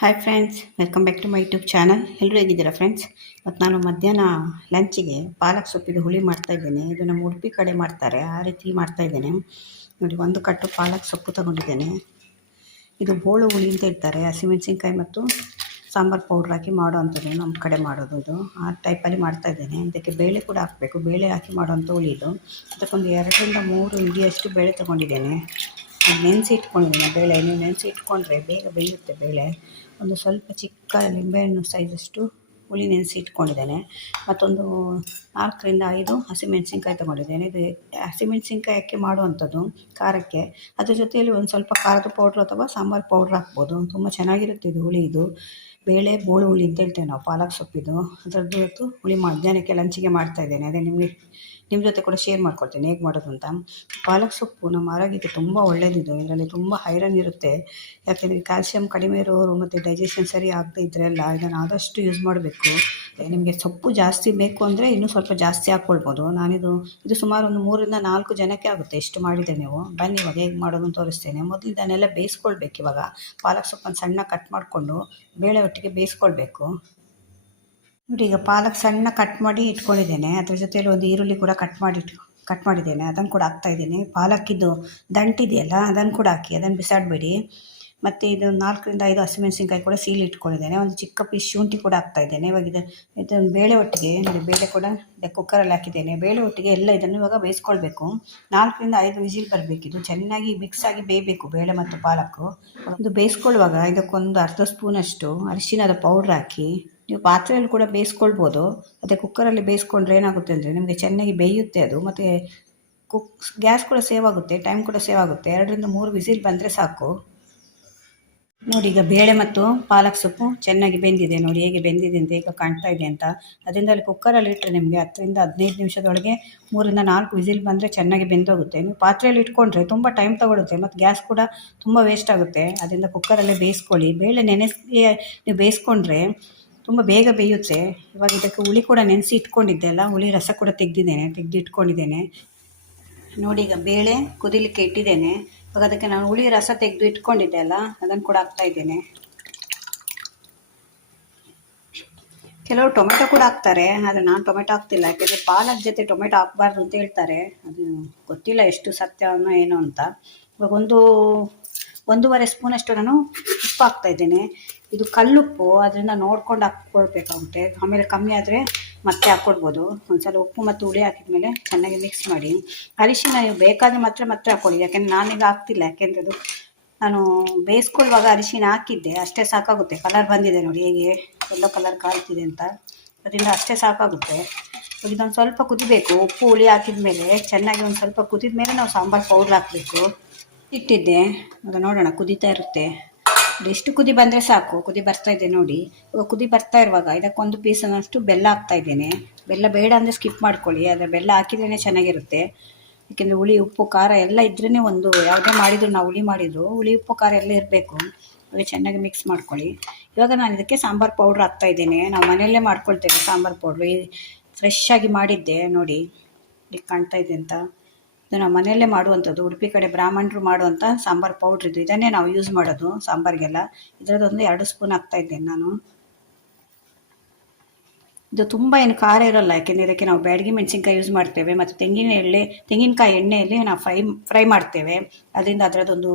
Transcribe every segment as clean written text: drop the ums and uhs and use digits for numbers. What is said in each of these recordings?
Hi friends, welcome back to my YouTube channel. ಎಲ್ಲರೂ ಹೇಗಿದ್ದೀರಾ friends? ಮತ್ತು ನಾನು ಮಧ್ಯಾಹ್ನ ಲಂಚಿಗೆ ಪಾಲಕ್ ಸೊಪ್ಪಿಗೆ ಹುಳಿ ಮಾಡ್ತಾಯಿದ್ದೇನೆ. ಇದು ನಮ್ಮ ಉಡುಪಿ ಕಡೆ ಮಾಡ್ತಾರೆ, ಆ ರೀತಿ ಮಾಡ್ತಾಯಿದ್ದೇನೆ. ನೋಡಿ, ಒಂದು ಕಟ್ಟು ಪಾಲಕ್ ಸೊಪ್ಪು ತಗೊಂಡಿದ್ದೇನೆ. ಇದು ಬೋಳು ಹುಳಿ ಅಂತ ಇರ್ತಾರೆ, ಹಸಿಮೆಣಸಿನ್ಕಾಯಿ ಮತ್ತು ಸಾಂಬಾರು ಪೌಡ್ರ್ ಹಾಕಿ ಮಾಡೋ ಅಂಥದ್ದು ನಮ್ಮ ಕಡೆ ಮಾಡೋದು. ಇದು ಆ ಟೈಪಲ್ಲಿ ಮಾಡ್ತಾಯಿದ್ದೇನೆ. ಇದಕ್ಕೆ ಬೇಳೆ ಕೂಡ ಹಾಕಬೇಕು, ಬೇಳೆ ಹಾಕಿ ಮಾಡೋವಂಥ ಹುಳಿ ಇದು. ಅದಕ್ಕೊಂದು 2-3 ಹಿಡಿಯಷ್ಟು ಬೇಳೆ ತೊಗೊಂಡಿದ್ದೇನೆ. ನೆನೆಸಿ ಇಟ್ಕೊಂಡಿದ್ದೀನಿ ಬೇಳೆ. ನೀವು ನೆನೆಸಿ ಇಟ್ಕೊಂಡ್ರೆ ಬೇಗ ಬೇಯುತ್ತೆ ಬೇಳೆ. ಒಂದು ಸ್ವಲ್ಪ ಚಿಕ್ಕ ನಿಂಬೆಹಣ್ಣು ಸೈಜಷ್ಟು ಹುಳಿ ನೆನೆಸಿ ಇಟ್ಕೊಂಡಿದ್ದೇನೆ. ಮತ್ತೊಂದು 4-5 ಹಸಿಮೆಣಸಿನ್ಕಾಯಿ ತೊಗೊಂಡಿದ್ದೇನೆ. ಇದು ಹಸಿಮೆಣಸಿನ್ಕಾಯಿ ಹಾಕಿ ಮಾಡುವಂಥದ್ದು ಖಾರಕ್ಕೆ. ಅದ್ರ ಜೊತೆಯಲ್ಲಿ ಒಂದು ಸ್ವಲ್ಪ ಖಾರದ ಪೌಡ್ರ್ ಅಥವಾ ಸಾಂಬಾರು ಪೌಡ್ರ್ ಹಾಕ್ಬೋದು. ತುಂಬ ಚೆನ್ನಾಗಿರುತ್ತೆ ಇದು ಹುಳಿ. ಇದು ಬೇಳೆ ಬೋಳು ಹುಳಿ ಅಂತ ಹೇಳ್ತೇವೆ ನಾವು, ಪಾಲಕ್ ಸೊಪ್ಪಿದು. ಅದರದ್ದು ಇವತ್ತು ಹುಳಿ ಮಧ್ಯಾಹ್ನಕ್ಕೆ ಲಂಚಿಗೆ ಮಾಡ್ತಾಯಿದ್ದೇನೆ. ಅದೇ ನಿಮ್ಮ ಜೊತೆ ಕೂಡ ಶೇರ್ ಮಾಡ್ಕೊಳ್ತೇನೆ ಹೇಗೆ ಮಾಡೋದು ಅಂತ. ಪಾಲಕ್ ಸೊಪ್ಪು ನಮ್ಮ ಆರೋಗ್ಯಕ್ಕೆ ತುಂಬ ಒಳ್ಳೆಯದಿದು. ಇದರಲ್ಲಿ ತುಂಬ ಐರನ್ ಇರುತ್ತೆ. ಯಾಕೆಂದರೆ ಕ್ಯಾಲ್ಸಿಯಂ ಕಡಿಮೆ ಇರೋರು ಮತ್ತು ಡೈಜೆಷನ್ ಸರಿ ಆಗದೇ ಇದ್ದರೆಲ್ಲ ಇದನ್ನು ಆದಷ್ಟು ಯೂಸ್ ಮಾಡಬೇಕು. ನಿಮಗೆ ಸೊಪ್ಪು ಜಾಸ್ತಿ ಬೇಕು ಅಂದರೆ ಇನ್ನೂ ಸ್ವಲ್ಪ ಜಾಸ್ತಿ ಹಾಕ್ಕೊಳ್ಬೋದು. ಇದು ಸುಮಾರು ಒಂದು 3-4 ಜನಕ್ಕೆ ಆಗುತ್ತೆ. ಇಷ್ಟು ಮಾಡಿದರೆ ನೀವು ಬನ್ನಿ ಇವಾಗ ಹೇಗೆ ಮಾಡೋದು ಅಂತ ತೋರಿಸ್ತೇನೆ. ಮೊದಲು ಇದನ್ನೆಲ್ಲ ಬೇಯಿಸ್ಕೊಳ್ಬೇಕು. ಇವಾಗ ಪಾಲಕ್ ಸೊಪ್ಪನ್ನು ಸಣ್ಣ ಕಟ್ ಮಾಡಿಕೊಂಡು ಬೇಳೆ ಒಟ್ಟಿಗೆ ಬೇಯಿಸ್ಕೊಳ್ಬೇಕು. ನೋಡಿ, ಈಗ ಪಾಲಕ್ ಸಣ್ಣ ಕಟ್ ಮಾಡಿ ಇಟ್ಕೊಂಡಿದ್ದೇನೆ. ಅದ್ರ ಜೊತೆಯಲ್ಲಿ ಒಂದು ಈರುಳ್ಳಿ ಕೂಡ ಕಟ್ ಮಾಡಿದ್ದೇನೆ, ಅದನ್ನು ಕೂಡ ಹಾಕ್ತಾಯಿದ್ದೀನಿ. ಪಾಲಕ್ಕಿದ್ದು ದಂಟಿದೆಯಲ್ಲ ಅದನ್ನು ಕೂಡ ಹಾಕಿ, ಅದನ್ನು ಬಿಸಾಡಬೇಡಿ. ಮತ್ತು ಇದು 4-5 ಹಸಿಮೆಣಸಿನ್ಕಾಯಿ ಕೂಡ ಸೀಲಿ ಇಟ್ಕೊಂಡಿದ್ದೇನೆ. ಒಂದು ಚಿಕ್ಕ ಪೀಸ್ ಶುಂಠಿ ಕೂಡ ಹಾಕ್ತಾಯಿದ್ದೇನೆ. ಇವಾಗ ಇದನ್ನು ಬೇಳೆ ಒಟ್ಟಿಗೆ, ನೋಡಿ ಬೇಳೆ ಕೂಡ ಕುಕ್ಕರಲ್ಲಿ ಹಾಕಿದ್ದೇನೆ. ಬೇಳೆ ಒಟ್ಟಿಗೆ ಎಲ್ಲ ಇದನ್ನು ಇವಾಗ ಬೇಯಿಸ್ಕೊಳ್ಬೇಕು. 4-5 ವಿಸಿಲ್ ಬರಬೇಕಿದು. ಚೆನ್ನಾಗಿ ಮಿಕ್ಸ್ ಆಗಿ ಬೇಯಬೇಕು ಬೇಳೆ ಮತ್ತು ಪಾಲಕ್ಕು. ಇದು ಬೇಯಿಸ್ಕೊಳ್ಳುವಾಗ ಇದಕ್ಕೊಂದು ಅರ್ಧ ಸ್ಪೂನಷ್ಟು ಅರಿಶಿಣದ ಪೌಡ್ರ್ ಹಾಕಿ. ನೀವು ಪಾತ್ರೆಯಲ್ಲಿ ಕೂಡ ಬೇಯಿಸ್ಕೊಳ್ಬೋದು. ಮತ್ತು ಕುಕ್ಕರಲ್ಲಿ ಬೇಯಿಸ್ಕೊಂಡ್ರೆ ಏನಾಗುತ್ತೆ ಅಂದರೆ ನಿಮಗೆ ಚೆನ್ನಾಗಿ ಬೇಯುತ್ತೆ ಅದು. ಮತ್ತು ಗ್ಯಾಸ್ ಕೂಡ ಸೇವ್ ಆಗುತ್ತೆ, ಟೈಮ್ ಕೂಡ ಸೇವ್ ಆಗುತ್ತೆ. 2-3 ವಿಸಿಲ್ ಬಂದರೆ ಸಾಕು. ನೋಡಿ, ಈಗ ಬೇಳೆ ಮತ್ತು ಪಾಲಕ್ ಸೊಪ್ಪು ಚೆನ್ನಾಗಿ ಬೆಂದಿದೆ. ನೋಡಿ ಹೇಗೆ ಬೆಂದಿದೆ ಅಂತ, ಈಗ ಕಾಣ್ತಾ ಇದೆ ಅಂತ. ಅದರಿಂದ ಅಲ್ಲಿ ಕುಕ್ಕರಲ್ಲಿ ಇಟ್ಟರೆ ನಿಮಗೆ 10-15 ನಿಮಿಷದೊಳಗೆ 3-4 ವಿಸಿಲ್ ಬಂದರೆ ಚೆನ್ನಾಗಿ ಬೆಂದೋಗುತ್ತೆ. ನೀವು ಪಾತ್ರೆಯಲ್ಲಿ ಇಟ್ಕೊಂಡ್ರೆ ತುಂಬ ಟೈಮ್ ತಗೊಳುತ್ತೆ ಮತ್ತು ಗ್ಯಾಸ್ ಕೂಡ ತುಂಬ ವೇಸ್ಟ್ ಆಗುತ್ತೆ. ಅದರಿಂದ ಕುಕ್ಕರಲ್ಲೇ ಬೇಯಿಸ್ಕೊಳ್ಳಿ. ಬೇಳೆ ನೆನೆಸಿ ನೀವು ಬೇಯಿಸ್ಕೊಂಡ್ರೆ ತುಂಬ ಬೇಗ ಬೇಯುತ್ತೆ. ಇವಾಗ ಇದಕ್ಕೆ ಹುಳಿ ಕೂಡ ನೆನೆಸಿ ಇಟ್ಕೊಂಡಿದ್ದೆ ಅಲ್ಲ, ಹುಳಿ ರಸ ಕೂಡ ತೆಗೆದಿಟ್ಕೊಂಡಿದ್ದೇನೆ. ನೋಡಿ, ಈಗ ಬೇಳೆ ಕುದಿಲಿಕ್ಕೆ ಇಟ್ಟಿದ್ದೇನೆ. ಇವಾಗ ಅದಕ್ಕೆ ನಾನು ಹುಳಿ ರಸ ತೆಗೆದು ಇಟ್ಕೊಂಡಿದ್ದೆ ಅಲ್ಲ, ಅದನ್ನು ಕೂಡ ಹಾಕ್ತಾಯಿದ್ದೇನೆ. ಕೆಲವರು ಟೊಮೆಟೊ ಕೂಡ ಹಾಕ್ತಾರೆ, ಆದರೆ ನಾನು ಟೊಮೆಟೊ ಹಾಕ್ತಿಲ್ಲ. ಯಾಕೆಂದರೆ ಪಾಲಕ್ ಜೊತೆ ಟೊಮೆಟೊ ಹಾಕಬಾರ್ದು ಅಂತ ಹೇಳ್ತಾರೆ. ಅದು ಗೊತ್ತಿಲ್ಲ ಎಷ್ಟು ಸತ್ಯನೋ ಏನೋ ಅಂತ. ಇವಾಗ 1-1.5 ಸ್ಪೂನಷ್ಟು ನಾನು ಉಪ್ಪು ಹಾಕ್ತಾಯಿದ್ದೇನೆ. ಇದು ಕಲ್ಲುಪ್ಪು, ಅದರಿಂದ ನೋಡ್ಕೊಂಡು ಹಾಕ್ಕೊಳ್ಬೇಕಾಗುತ್ತೆ. ಆಮೇಲೆ ಕಮ್ಮಿ ಆದರೆ ಮತ್ತೆ ಹಾಕ್ಕೊಡ್ಬೋದು. ಒಂದ್ಸಲ ಉಪ್ಪು ಮತ್ತು ಹುಳಿ ಹಾಕಿದ್ಮೇಲೆ ಚೆನ್ನಾಗಿ ಮಿಕ್ಸ್ ಮಾಡಿ. ಅರಿಶಿನ ನೀವು ಬೇಕಾದರೆ ಮತ್ತೆ ಹಾಕ್ಕೊಳ್ಳಿ. ಯಾಕೆಂದರೆ ನಾನೀಗ ಹಾಕ್ತಿಲ್ಲ. ಯಾಕೆಂದರೆ ಅದು ನಾನು ಬೇಯಿಸ್ಕೊಳ್ಳುವಾಗ ಅರಿಶಿನ ಹಾಕಿದ್ದೆ, ಅಷ್ಟೇ ಸಾಕಾಗುತ್ತೆ. ಕಲರ್ ಬಂದಿದೆ ನೋಡಿ ಹೇಗೆ ಎಲ್ಲೋ ಕಲರ್ ಕಾಣ್ತಿದೆ ಅಂತ. ಅದರಿಂದ ಅಷ್ಟೇ ಸಾಕಾಗುತ್ತೆ. ಇದೊಂದು ಸ್ವಲ್ಪ ಕುದಿಬೇಕು. ಉಪ್ಪು ಹುಳಿ ಹಾಕಿದ ಮೇಲೆ ಚೆನ್ನಾಗಿ ಒಂದು ಸ್ವಲ್ಪ ಕುದಿದ ಮೇಲೆ ನಾವು ಸಾಂಬಾರು ಪೌಡ್ರ್ ಹಾಕಬೇಕು. ಇಟ್ಟಿದ್ದೆ, ಅದು ನೋಡೋಣ, ಕುದೀತಾ ಇರುತ್ತೆ. ಎಷ್ಟು ಕುದಿ ಬಂದರೆ ಸಾಕು. ಕುದಿ ಬರ್ತಾ ಇದೆ ನೋಡಿ. ಇವಾಗ ಕುದಿ ಬರ್ತಾ ಇರುವಾಗ ಇದಕ್ಕೊಂದು ಪೀಸನ್ನಷ್ಟು ಬೆಲ್ಲ ಹಾಕ್ತಾಯಿದ್ದೇನೆ. ಬೆಲ್ಲ ಬೇಡ ಅಂದರೆ ಸ್ಕಿಪ್ ಮಾಡ್ಕೊಳ್ಳಿ, ಆದರೆ ಬೆಲ್ಲ ಹಾಕಿದ್ರೇ ಚೆನ್ನಾಗಿರುತ್ತೆ. ಏಕೆಂದರೆ ಹುಳಿ ಉಪ್ಪು ಖಾರ ಎಲ್ಲ ಇದ್ರೇ ಒಂದು ಯಾವುದೇ ಮಾಡಿದ್ರು, ನಾವು ಹುಳಿ ಮಾಡಿದ್ರು ಹುಳಿ ಉಪ್ಪು ಖಾರ ಎಲ್ಲ ಇರಬೇಕು. ಅದು ಚೆನ್ನಾಗಿ ಮಿಕ್ಸ್ ಮಾಡ್ಕೊಳ್ಳಿ. ಇವಾಗ ನಾನು ಇದಕ್ಕೆ ಸಾಂಬಾರು ಪೌಡ್ರ್ ಹಾಕ್ತಾಯಿದ್ದೇನೆ. ನಾವು ಮನೆಯಲ್ಲೇ ಮಾಡ್ಕೊಳ್ತೇವೆ ಸಾಂಬಾರು ಪೌಡ್ರು. ಫ್ರೆಶ್ ಆಗಿ ಮಾಡಿದ್ದೆ ನೋಡಿ, ಈಗ ಕಾಣ್ತಾ ಇದೆ ಅಂತ. ಇದು ನಾವು ಮನೆಯಲ್ಲೇ ಮಾಡುವಂಥದ್ದು. ಉಡುಪಿ ಕಡೆ ಬ್ರಾಹ್ಮಣರು ಮಾಡುವಂಥ ಸಾಂಬಾರು ಪೌಡ್ರ್ ಇದು. ಇದನ್ನೇ ನಾವು ಯೂಸ್ ಮಾಡೋದು ಸಾಂಬಾರಿಗೆಲ್ಲ. ಇದರದ್ದೊಂದು 2 ಸ್ಪೂನ್ ಹಾಕ್ತಾಯಿದ್ದೇನೆ ನಾನು. ಇದು ತುಂಬ ಏನು ಖಾರ ಇರೋಲ್ಲ, ಯಾಕೆಂದರೆ ಇದಕ್ಕೆ ನಾವು ಬ್ಯಾಡಗಿ ಮೆಣಸಿನ್ಕಾಯಿ ಯೂಸ್ ಮಾಡ್ತೇವೆ ಮತ್ತು ತೆಂಗಿನಕಾಯಿ ಎಣ್ಣೆಯಲ್ಲಿ ನಾವು ಫ್ರೈ ಮಾಡ್ತೇವೆ. ಅದರಿಂದ ಅದರದ್ದೊಂದು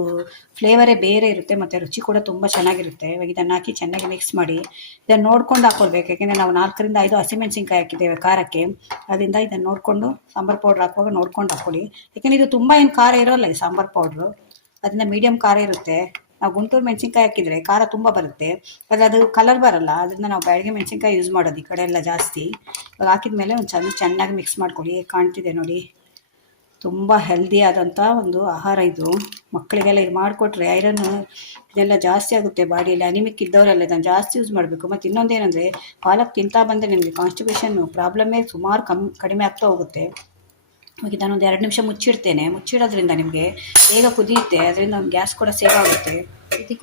ಫ್ಲೇವರೇ ಬೇರೆ ಇರುತ್ತೆ ಮತ್ತು ರುಚಿ ಕೂಡ ತುಂಬ ಚೆನ್ನಾಗಿರುತ್ತೆ. ಇವಾಗ ಇದನ್ನು ಹಾಕಿ ಚೆನ್ನಾಗಿ ಮಿಕ್ಸ್ ಮಾಡಿ. ಇದನ್ನು ನೋಡ್ಕೊಂಡು ಹಾಕ್ಕೊಳ್ಬೇಕು, ಯಾಕೆಂದರೆ ನಾವು 4-5 ಹಸಿಮೆಣಸಿನ್ಕಾಯಿ ಹಾಕಿದ್ದೇವೆ ಖಾರಕ್ಕೆ. ಅದರಿಂದ ಇದನ್ನು ನೋಡಿಕೊಂಡು ಸಾಂಬಾರು ಪೌಡ್ರ್ ಹಾಕುವಾಗ ನೋಡ್ಕೊಂಡು ಹಾಕ್ಕೊಳ್ಳಿ. ಯಾಕೆಂದರೆ ಇದು ತುಂಬ ಏನು ಖಾರ ಇರೋಲ್ಲ ಈ ಸಾಂಬಾರು ಪೌಡ್ರು. ಅದರಿಂದ ಮೀಡಿಯಮ್ ಖಾರ ಇರುತ್ತೆ. ನಾವು ಗುಂಟೂರು ಮೆಣಸಿನ್ಕಾಯಿ ಹಾಕಿದರೆ ಖಾರ ತುಂಬ ಬರುತ್ತೆ, ಆದರೆ ಅದು ಕಲರ್ ಬರಲ್ಲ. ಅದರಿಂದ ನಾವು ಬ್ಯಾಡಗಿ ಮೆಣಸಿನ್ಕಾಯಿ ಯೂಸ್ ಮಾಡೋದು ಈ ಕಡೆ ಎಲ್ಲ ಜಾಸ್ತಿ. ಇವಾಗ ಹಾಕಿದ ಮೇಲೆ ಒಂದು ಚೆನ್ನಾಗಿ ಮಿಕ್ಸ್ ಮಾಡ್ಕೊಳ್ಳಿ. ಕಾಣ್ತಿದೆ ನೋಡಿ, ತುಂಬ ಹೆಲ್ದಿ ಆದಂಥ ಒಂದು ಆಹಾರ ಇದು. ಮಕ್ಕಳಿಗೆಲ್ಲ ಇದು ಮಾಡಿಕೊಟ್ರೆ ಐರನ್ನು ಇದೆಲ್ಲ ಜಾಸ್ತಿ ಆಗುತ್ತೆ ಬಾಡಿಯಲ್ಲಿ. ಅನಿಮಿಕ್ ಇದ್ದವರೆಲ್ಲ ಇದನ್ನು ಜಾಸ್ತಿ ಯೂಸ್ ಮಾಡಬೇಕು. ಮತ್ತು ಇನ್ನೊಂದೇನೆಂದರೆ ಪಾಲಕ್ ತಿಂತಾ ಬಂದರೆ ನಿಮಗೆ ಕಾನ್ಸ್ಟಿಪೇಷನ್ನು ಪ್ರಾಬ್ಲಮ್ಮೇ ಸುಮಾರು ಕಡಿಮೆ ಆಗ್ತಾ ಹೋಗುತ್ತೆ. ಇವಾಗ ನಾನೊಂದು 2 ನಿಮಿಷ ಮುಚ್ಚಿಡ್ತೇನೆ. ಮುಚ್ಚಿಡೋದ್ರಿಂದ ನಿಮಗೆ ಬೇಗ ಕುದಿಯುತ್ತೆ. ಅದರಿಂದ ಒಂದು ಗ್ಯಾಸ್ ಕೂಡ ಸೇವ್ ಆಗುತ್ತೆ. ಈ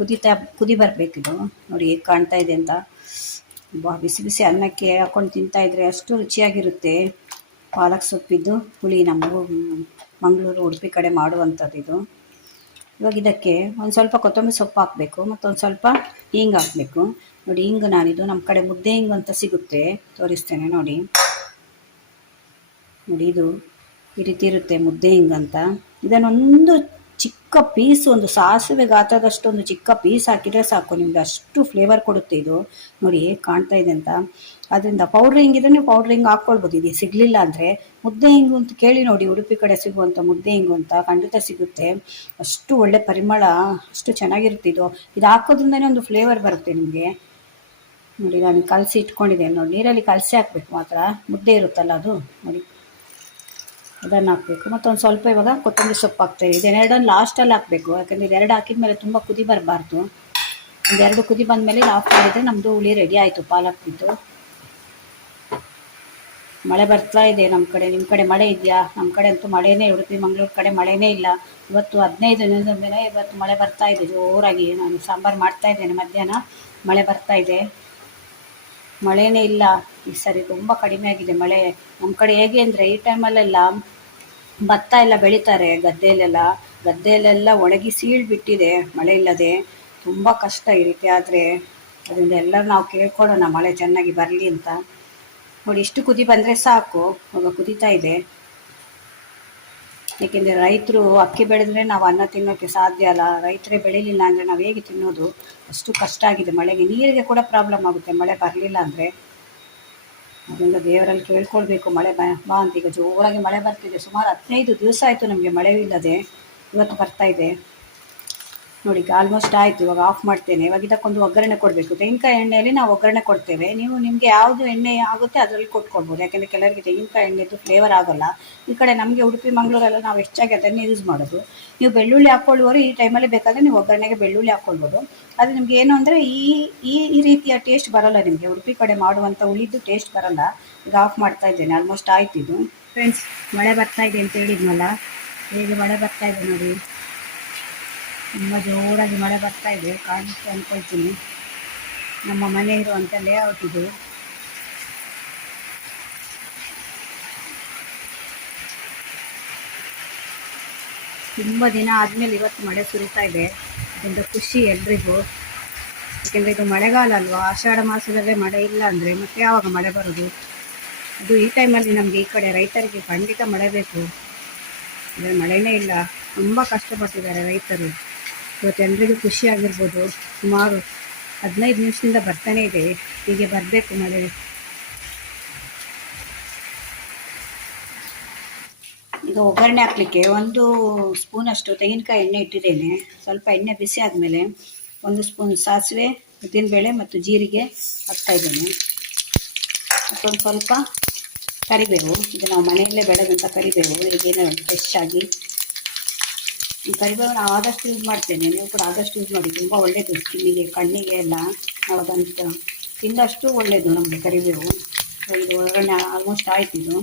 ಕುದಿ ಬರಬೇಕಿದು. ನೋಡಿ ಹೇಗೆ ಕಾಣ್ತಾ ಇದೆ ಅಂತ. ಬಿಸಿ ಬಿಸಿ ಅನ್ನಕ್ಕೆ ಹಾಕ್ಕೊಂಡು ತಿಂತಾಯಿದ್ರೆ ಅಷ್ಟು ರುಚಿಯಾಗಿರುತ್ತೆ. ಪಾಲಕ್ ಸೊಪ್ಪಿದ್ದು ಹುಳಿ ನಮ್ಮ ಮಂಗಳೂರು ಉಡುಪಿ ಕಡೆ ಮಾಡುವಂಥದ್ದು ಇದು. ಇವಾಗ ಇದಕ್ಕೆ ಒಂದು ಸ್ವಲ್ಪ ಕೊತ್ತಂಬರಿ ಸೊಪ್ಪು ಹಾಕಬೇಕು ಮತ್ತು ಒಂದು ಸ್ವಲ್ಪ ಹಿಂಗೆ ಹಾಕಬೇಕು. ನೋಡಿ ಹಿಂಗೆ ನಾನಿದು ನಮ್ಮ ಕಡೆ ಮುದ್ದೆ ಹಿಂಗೆ ಅಂತ ಸಿಗುತ್ತೆ, ತೋರಿಸ್ತೇನೆ ನೋಡಿ. ನೋಡಿ ಇದು ಈ ರೀತಿ ಇರುತ್ತೆ ಮುದ್ದೆ ಹಿಂಗಂತ. ಇದನ್ನೊಂದು ಚಿಕ್ಕ ಪೀಸ್, ಒಂದು ಸಾಸಿವೆ ಗಾತ್ರದಷ್ಟು ಒಂದು ಚಿಕ್ಕ ಪೀಸ್ ಹಾಕಿದರೆ ಸಾಕು, ನಿಮಗೆ ಅಷ್ಟು ಫ್ಲೇವರ್ ಕೊಡುತ್ತೆ ಇದು. ನೋಡಿ ಹೇಗೆ ಕಾಣ್ತಾ ಇದೆ ಅಂತ. ಅದರಿಂದ ಪೌಡ್ರ್ ಹಿಂಗಿದ್ರೆ ನೀವು ಪೌಡ್ರ್ ಹಿಂಗೆ ಹಾಕ್ಕೊಳ್ಬೋದು. ಇದು ಸಿಗಲಿಲ್ಲ ಅಂದರೆ ಮುದ್ದೆ ಹಿಂಗು ಅಂತ ಕೇಳಿ ನೋಡಿ, ಉಡುಪಿ ಕಡೆ ಸಿಗುವಂಥ ಮುದ್ದೆ ಹಿಂಗು ಅಂತ ಖಂಡಿತ ಸಿಗುತ್ತೆ. ಅಷ್ಟು ಒಳ್ಳೆ ಪರಿಮಳ, ಅಷ್ಟು ಚೆನ್ನಾಗಿರುತ್ತೆ ಇದು. ಇದು ಹಾಕೋದ್ರಿಂದನೇ ಒಂದು ಫ್ಲೇವರ್ ಬರುತ್ತೆ ನಿಮಗೆ. ನೋಡಿ ನಾನು ಕಲಸಿ ಇಟ್ಕೊಂಡಿದ್ದೇನೆ ನೋಡಿ, ನೀರಲ್ಲಿ ಕಲಸಿ ಹಾಕಬೇಕು ಮಾತ್ರ. ಮುದ್ದೆ ಇರುತ್ತಲ್ಲ ಅದು ನೋಡಿ, ಅದನ್ನು ಹಾಕಬೇಕು. ಮತ್ತೊಂದು ಸ್ವಲ್ಪ ಇವಾಗ ಕೊತ್ತಂಬರಿ ಸೊಪ್ಪು ಹಾಕ್ತೇವೆ. ಇದನ್ನೆರಡನ್ನು ಲಾಸ್ಟಲ್ಲಿ ಹಾಕಬೇಕು, ಯಾಕಂದರೆ ಇದೆರಡು ಹಾಕಿದ ಮೇಲೆ ತುಂಬ ಕುದಿ ಬರಬಾರ್ದು. ಒಂದೆರಡು ಕುದಿ ಬಂದ ಮೇಲೆ ಆಫ್ ಮಾಡಿದರೆ ನಮ್ಮದು ಹುಳಿ ರೆಡಿ ಆಯಿತು, ಪಾಲಕ್ಕಿದ್ದು. ಮಳೆ ಬರ್ತಾ ಇದೆ ನಮ್ಮ ಕಡೆ. ನಿಮ್ಮ ಕಡೆ ಮಳೆ ಇದೆಯಾ? ನಮ್ಮ ಕಡೆ ಅಂತೂ ಮಳೆನೇ, ಉಡುಪಿ ಮಂಗಳೂರು ಕಡೆ ಮಳೆನೇ ಇಲ್ಲ. ಇವತ್ತು 15 ದಿನದ ಮೇಲೆ ಇವತ್ತು ಮಳೆ ಬರ್ತಾ ಇದೆ ಜೋರಾಗಿ. ನಾನು ಸಾಂಬಾರು ಮಾಡ್ತಾ ಇದ್ದೇನೆ, ಮಧ್ಯಾಹ್ನ ಮಳೆ ಬರ್ತಾ ಇದೆ. ಮಳೆನೇ ಇಲ್ಲ ಈ ಸರಿ, ತುಂಬ ಕಡಿಮೆ ಆಗಿದೆ ಮಳೆ ನಮ್ಮ ಕಡೆ. ಹೇಗೆ ಅಂದರೆ ಈ ಟೈಮಲ್ಲೆಲ್ಲ ಭತ್ತ ಎಲ್ಲ ಬೆಳೀತಾರೆ ಗದ್ದೆಯಲ್ಲೆಲ್ಲ ಒಣಗಿ ಸೀಳ್ಬಿಟ್ಟಿದೆ ಮಳೆ ಇಲ್ಲದೆ. ತುಂಬ ಕಷ್ಟ ಈ ರೀತಿ ಆದರೆ. ಅದರಿಂದ ಎಲ್ಲರೂ ನಾವು ಕೇಳ್ಕೊಳ್ಳೋಣ ಮಳೆ ಚೆನ್ನಾಗಿ ಬರಲಿ ಅಂತ. ನೋಡಿ ಇಷ್ಟು ಕುದಿ ಬಂದರೆ ಸಾಕು. ಇವಾಗ ಕುದೀತಾ ಇದೆ. ಏಕೆಂದರೆ ರೈತರು ಅಕ್ಕಿ ಬೆಳೆದ್ರೆ ನಾವು ಅನ್ನ ತಿನ್ನೋಕ್ಕೆ ಸಾಧ್ಯ ಅಲ್ಲ. ರೈತರೇ ಬೆಳೀಲಿಲ್ಲ ಅಂದರೆ ನಾವು ಹೇಗೆ ತಿನ್ನೋದು? ಅಷ್ಟು ಕಷ್ಟ ಆಗಿದೆ ಮಳೆಗೆ. ನೀರಿಗೆ ಕೂಡ ಪ್ರಾಬ್ಲಮ್ ಆಗುತ್ತೆ ಮಳೆ ಬರಲಿಲ್ಲ ಅಂದರೆ. ಅದರಿಂದ ದೇವರಲ್ಲಿ ಕೇಳ್ಕೊಳ್ಬೇಕು ಮಳೆ ಬಾ ಅಂತ. ಈಗ ಜೋರಾಗಿ ಮಳೆ ಬರ್ತಿದೆ, ಸುಮಾರು 15 ದಿವಸ ಆಯಿತು ನಮಗೆ ಮಳೆ ಇಲ್ಲದೆ. ಇವತ್ತು ಬರ್ತಾ ಇದೆ ನೋಡಿ. ಈಗ ಆಲ್ಮೋಸ್ಟ್ ಆಯಿತು, ಇವಾಗ ಆಫ್ ಮಾಡ್ತೇನೆ. ಇವಾಗ ಇದಕ್ಕೊಂದು ಒಗ್ಗರಣೆ ಕೊಡಬೇಕು. ತೆಂಗಿನಕಾಯಿ ಎಣ್ಣೆಯಲ್ಲಿ ನಾವು ಒಗ್ಗರಣೆ ಕೊಡ್ತೇವೆ. ನೀವು ನಿಮಗೆ ಯಾವುದು ಎಣ್ಣೆ ಆಗುತ್ತೆ ಅದರಲ್ಲಿ ಕೊಟ್ಕೊಳ್ಬೋದು, ಯಾಕೆಂದರೆ ಕೆಲವರಿಗೆ ತೆಂಗಿನಕಾಯಿ ಎಣ್ಣೆದು ಫ್ಲೇವರ್ ಆಗೋಲ್ಲ. ಈ ಕಡೆ ನಮಗೆ ಉಡುಪಿ ಮಂಗಳೂರೆಲ್ಲ ನಾವು ಹೆಚ್ಚಾಗಿ ಅದನ್ನೇ ಯೂಸ್ ಮಾಡೋದು. ನೀವು ಬೆಳ್ಳುಳ್ಳಿ ಹಾಕ್ಕೊಳ್ಳುವವರು ಈ ಟೈಮಲ್ಲಿ ಬೇಕಾದರೆ ನೀವು ಒಗ್ಗರಣೆಗೆ ಬೆಳ್ಳುಳ್ಳಿ ಹಾಕ್ಕೊಳ್ಬೋದು. ಅದು ನಿಮಗೆ ಏನು ಅಂದರೆ ಈ ರೀತಿಯ ಟೇಸ್ಟ್ ಬರೋಲ್ಲ ನಿಮಗೆ. ಉಡುಪಿ ಕಡೆ ಮಾಡುವಂಥ ಉಳಿದು ಟೇಸ್ಟ್ ಬರೋಲ್ಲ. ಈಗ ಆಫ್ ಮಾಡ್ತಾ ಇದ್ದೇನೆ, ಆಲ್ಮೋಸ್ಟ್ ಆಯ್ತು ಇದು. ಫ್ರೆಂಡ್ಸ್, ಮಳೆ ಬರ್ತಾ ಇದೆ ಅಂತ ಹೇಳಿದ್ನಲ್ಲ, ಹೇಗೆ ಮಳೆ ಬರ್ತಾ ಇದೆ ನೋಡಿ. ತುಂಬ ಜೋರಾಗಿ ಮಳೆ ಬರ್ತಾ ಇದೆ, ಕಾಣಿಸ್ತು ಅಂದ್ಕೊಳ್ತೀನಿ. ನಮ್ಮ ಮನೆ ಇರುವಂಥ ಲೇಔಟ್ ಇದು. ತುಂಬ ದಿನ ಆದಮೇಲೆ ಇವತ್ತು ಮಳೆ ಸುರಿತಾ ಇದೆ. ಒಂದು ಖುಷಿ ಎಲ್ರಿಗೂ, ಯಾಕೆಂದರೆ ಇದು ಮಳೆಗಾಲ ಅಲ್ವಾ. ಆಷಾಢ ಮಾಸದಲ್ಲೇ ಮಳೆ ಇಲ್ಲ ಅಂದರೆ ಮತ್ತೆ ಯಾವಾಗ ಮಳೆ ಬರೋದು? ಅದು ಈ ಟೈಮಲ್ಲಿ ನಮಗೆ ಈ ಕಡೆ ರೈತರಿಗೆ ಖಂಡಿತ ಮಳೆ ಬೇಕು. ಅಂದರೆ ಮಳೆನೇ ಇಲ್ಲ, ತುಂಬ ಕಷ್ಟಪಟ್ಟಿದ್ದಾರೆ ರೈತರು. ಇವತ್ತು ಎಲ್ರಿಗೂ ಖುಷಿಯಾಗಿರ್ಬೋದು. ಸುಮಾರು 15 ನಿಮಿಷದಿಂದ ಬರ್ತಾನೆ ಇದೆ, ಹೀಗೆ ಬರಬೇಕು ಮಳೆ. ಈಗ ಒಗ್ಗರಣೆ ಹಾಕಲಿಕ್ಕೆ 1 ಸ್ಪೂನಷ್ಟು ತೆಂಗಿನಕಾಯಿ ಎಣ್ಣೆ ಇಟ್ಟಿದ್ದೇನೆ. ಸ್ವಲ್ಪ ಎಣ್ಣೆ ಬಿಸಿ ಆದಮೇಲೆ 1 ಸ್ಪೂನ್ ಸಾಸಿವೆ, ಉದ್ದಿನಬೇಳೆ ಮತ್ತು ಜೀರಿಗೆ ಹಾಕ್ತಾಯಿದ್ದೇನೆ. ಮತ್ತೊಂದು ಸ್ವಲ್ಪ ಕರಿಬೇವು. ಇದು ನಾವು ಮನೆಯಲ್ಲೇ ಬೆಳೆದಂಥ ಕರಿಬೇವು, ಈಗೇನು ಫ್ರೆಶ್ ಆಗಿ. ಈ ಕರಿಬೇವು ನಾವು ಆದಷ್ಟು ಯೂಸ್ ಮಾಡ್ತೇನೆ, ನೀವು ಕೂಡ ಆದಷ್ಟು ಯೂಸ್ ಮಾಡಿ. ತುಂಬ ಒಳ್ಳೆಯದು ಸ್ಕಿನ್ನಿಗೆ, ಕಣ್ಣಿಗೆ ಎಲ್ಲ. ನಾವು ಅದನ್ನು ತಿಂದಷ್ಟು ಒಳ್ಳೆಯದು ನಮಗೆ ಕರಿಬೇವು. ಇದು ಒಗ್ಗರಣೆ ಆಲ್ಮೋಸ್ಟ್ ಆಯ್ತು. ಇದು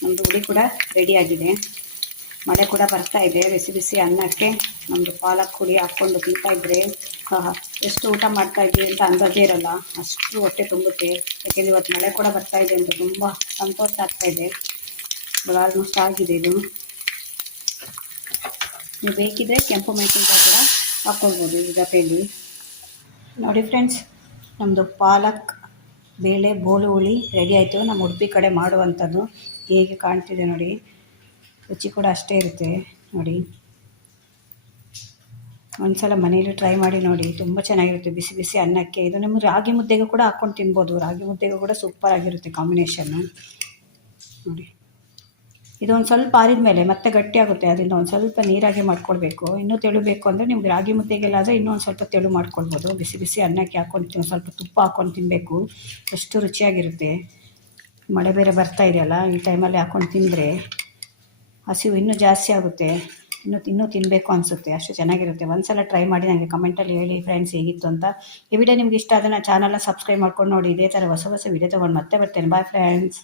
ನಮ್ಮದು ಹುಳಿ ಕೂಡ ರೆಡಿಯಾಗಿದೆ. ಮಳೆ ಕೂಡ ಬರ್ತಾ ಇದೆ. ಬಿಸಿ ಬಿಸಿ ಅನ್ನಕ್ಕೆ ನಮ್ಮದು ಪಾಲಕ್ ಹುಳಿ ಹಾಕ್ಕೊಂಡು ತಿಂತಾಯಿದ್ರೆ ಎಷ್ಟು ಊಟ ಮಾಡ್ತಾಯಿದ್ವಿ ಅಂತ ಅಂದಾಜೇ ಇರೋಲ್ಲ, ಅಷ್ಟು ಹೊಟ್ಟೆ ತುಂಬುತ್ತೆ. ಯಾಕೆಂದರೆ ಇವತ್ತು ಮಳೆ ಕೂಡ ಬರ್ತಾ ಇದೆ ಅಂತ ತುಂಬ ಸಂತೋಷ ಆಗ್ತಾಯಿದೆ. ಇವಾಗ ಆಲ್ಮೋಸ್ಟ್ ಆಗಿದೆ ಇದು. ನೀವು ಬೇಕಿದ್ದರೆ ಕೆಂಪು ಮೆಣಸಿನಕಾಯಿ ಕೂಡ ಹಾಕ್ಕೊಳ್ಬೋದು ಈ ಜೊತೆಯಲ್ಲಿ. ನೋಡಿ ಫ್ರೆಂಡ್ಸ್, ನಮ್ಮದು ಪಾಲಕ್ ಬೇಳೆ ಬೋಳು ಹುಳಿ ರೆಡಿ ಆಯಿತು. ನಮ್ಮ ಉಡುಪಿ ಕಡೆ ಮಾಡುವಂಥದ್ದು ಹೇಗೆ ಕಾಣ್ತಿದೆ ನೋಡಿ. ರುಚಿ ಕೂಡ ಅಷ್ಟೇ ಇರುತ್ತೆ ನೋಡಿ. ಒಂದ್ಸಲ ಮನೆಯಲ್ಲಿ ಟ್ರೈ ಮಾಡಿ ನೋಡಿ, ತುಂಬ ಚೆನ್ನಾಗಿರುತ್ತೆ ಬಿಸಿ ಬಿಸಿ ಅನ್ನಕ್ಕೆ. ಇದು ನಿಮ್ಮ ರಾಗಿ ಮುದ್ದೆಗೂ ಕೂಡ ಹಾಕ್ಕೊಂಡು ತಿನ್ಬೋದು. ರಾಗಿ ಮುದ್ದೆಗೂ ಕೂಡ ಸೂಪರ್ ಆಗಿರುತ್ತೆ ಕಾಂಬಿನೇಷನ್ನು ನೋಡಿ. ಇದೊಂದು ಸ್ವಲ್ಪ ಆರಿದ ಮೇಲೆ ಮತ್ತೆ ಗಟ್ಟಿಯಾಗುತ್ತೆ, ಅದರಿಂದ ಒಂದು ಸ್ವಲ್ಪ ನೀರಾಗಿ ಮಾಡ್ಕೊಳ್ಬೇಕು. ಇನ್ನೂ ತೆಳು ಬೇಕು ಅಂದರೆ ನಿಮ್ಗೆ ರಾಗಿ ಮುದ್ದೆಗೆಲ್ಲ ಆದರೆ ಇನ್ನೂ ಒಂದು ಸ್ವಲ್ಪ ತೆಳು ಮಾಡ್ಕೊಳ್ಬೋದು. ಬಿಸಿ ಬಿಸಿ ಅನ್ನಕ್ಕೆ ಹಾಕ್ಕೊಂಡು ಒಂದು ಸ್ವಲ್ಪ ತುಪ್ಪ ಹಾಕ್ಕೊಂಡು ತಿನ್ನಬೇಕು, ಅಷ್ಟು ರುಚಿಯಾಗಿರುತ್ತೆ. ಮಳೆ ಬೇರೆ ಬರ್ತಾ ಇದೆಯಲ್ಲ, ಈ ಟೈಮಲ್ಲಿ ಹಾಕ್ಕೊಂಡು ತಿಂದರೆ ಹಸಿವು ಇನ್ನೂ ಜಾಸ್ತಿ ಆಗುತ್ತೆ, ಇನ್ನೂ ತಿನ್ನಬೇಕು ಅನಿಸುತ್ತೆ, ಅಷ್ಟು ಚೆನ್ನಾಗಿರುತ್ತೆ. ಒಂದ್ಸಲ ಟ್ರೈ ಮಾಡಿ ನನಗೆ ಕಮೆಂಟಲ್ಲಿ ಹೇಳಿ ಫ್ರೆಂಡ್ಸ್ ಹೇಗಿತ್ತು ಅಂತ. ಈ ವಿಡಿಯೋ ನಿಮ್ಗೆ ಇಷ್ಟ ಆದರೆ ನನ್ನ ಚಾನಲ್ನ ಸಬ್ಸ್ಕ್ರೈಬ್ ಮಾಡ್ಕೊಂಡು ನೋಡಿ. ಇದೇ ಥರ ಹೊಸ ವಿಡಿಯೋ ತೊಗೊಂಡು ಮತ್ತೆ ಬರ್ತೇನೆ. Bye friends.